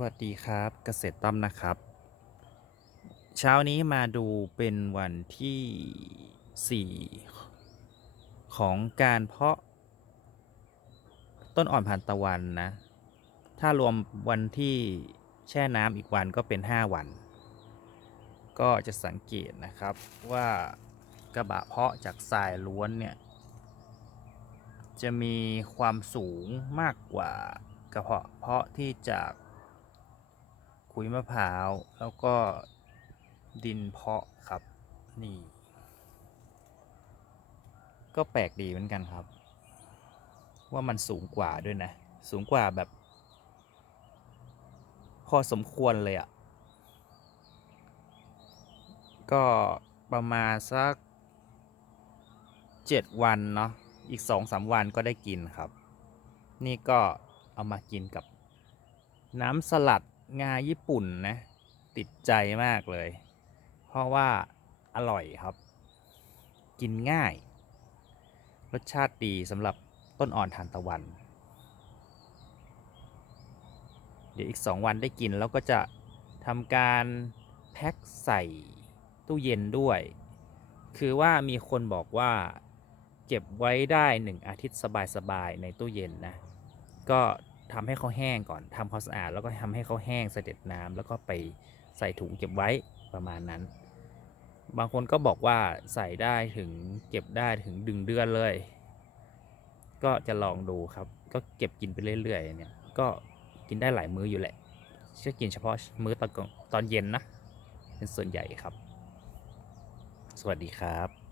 วัสดีครับเกษตรต้อมนะครับ เช้านี้มาดูเป็นวันที่ 4 ของการเพาะ ต้นอ่อนพันตะวันนะ ถ้ารวมวันที่แช่น้ำอีกวันก็เป็น 5 วัน ก็จะสังเกตนะครับว่ากระบะเพาะจากทรายล้วนเนี่ย จะมีความสูงมากกว่ากระเพาะเพาะที่จาก ขุยมะพร้าว แล้วก็ดินเพาะครับ นี่ ก็แปลกดีเหมือนกันครับ ว่ามันสูงกว่าด้วยนะ สูงกว่าแบบ พอสมควรเลยอะ่ะ ก็ประมาณสักเจ็ดวันเนาะ อีกสองสามวันก็ได้กินครับ นี่ก็เอามากินกับน้ำสลัด งาญี่ปุ่นนะ ติดใจมากเลย เพราะว่าอร่อยครับ กินง่าย รสชาติดีสำหรับต้นอ่อนทานตะวัน เดี๋ยวอีก 2 วันได้กินแล้วก็จะทำการแพ็คใส่ตู้เย็นด้วย คือว่ามีคนบอกว่าเก็บไว้ได้ 1 อาทิตย์สบายๆในตู้เย็นนะ ก็ ทำให้เขาแห้งก่อนทำความสะอาด แล้วก็ทำให้เขาแห้งเสด็จน้ำแล้วก็ไปใส่ถุงเก็บไว้ประมาณนั้น บางคนก็บอกว่าใส่ได้ถึงเก็บได้ถึงดึงเดือนเลย ก็จะลองดูครับ ก็เก็บกินไปเรื่อยๆเนี่ยก็กินได้หลายมื้ออยู่แหละจะกินเฉพาะมื้อตอนกลางตอนเย็นนะ เป็นส่วนใหญ่ครับ สวัสดีครับ